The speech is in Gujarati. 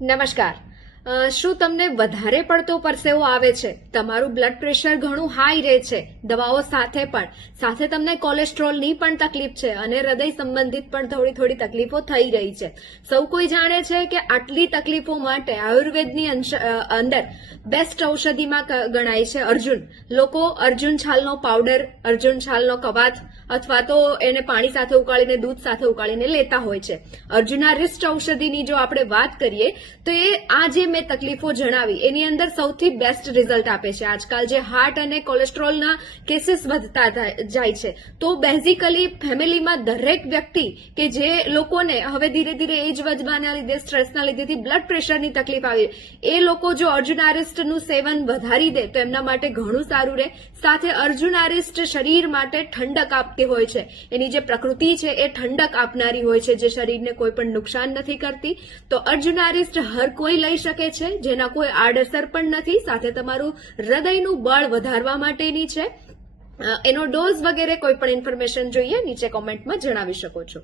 નમસ્કાર. શું તમને વધારે પડતો પરસેવો આવે છે? તમારું બ્લડ પ્રેશર ઘણું હાઈ રહે છે, દવાઓ સાથે પણ. સાથે તમને કોલેસ્ટ્રોલની પણ તકલીફ છે અને હૃદય સંબંધિત પણ થોડી થોડી તકલીફો થઈ રહી છે. સૌ કોઈ જાણે છે કે આટલી તકલીફો માટે આયુર્વેદની અંદર બેસ્ટ ઔષધિમાં ગણાય છે અર્જુન. લોકો અર્જુન છાલનો પાવડર અર્જુન છાલનો કવાત અથવા તો એને પાણી સાથે ઉકાળીને, દૂધ સાથે ઉકાળીને લેતા હોય છે. અર્જુના રિસ્ટ ઔષધિની જો આપણે વાત કરીએ, તો એ આ જે મેં તકલીફો જણાવી. એની અંદર સૌથી બેસ્ટ રિઝલ્ટ આપે છે. આજકાલ જે હાર્ટ અને કોલેસ્ટ્રોલના કેસીસ વધતા જાય છે. તો બેઝિકલી ફેમિલીમાં દરેક વ્યક્તિ કે જે લોકોને હવે ધીરે ધીરે એજ વધવાના લીધે સ્ટ્રેસના લીધેથી બ્લડ પ્રેશરની તકલીફ આવી. એ લોકો જો અર્જુન આરિસ્ટનું સેવન વધારી દે, તો એમના માટે ઘણું સારું રહે. સાથે અર્જુન આરિસ્ટ શરીર માટે ઠંડક આપતી હોય છે. એની જે પ્રકૃતિ છે એ ઠંડક આપનારી હોય છે, જે શરીરને કોઈ પણ નુકસાન નથી કરતી. તો અર્જુન આરિસ્ટ હર કોઈ લઈ શકે છે, જેના કોઈ આડઅસર પણ નથી. સાથે તમારું હૃદયનું બળ વધારવા માટેની છે. એનો ડોઝ વગેરે કોઈ પણ ઇન્ફોર્મેશન જોઈએ, નીચે કોમેન્ટમાં જણાવી શકો છો.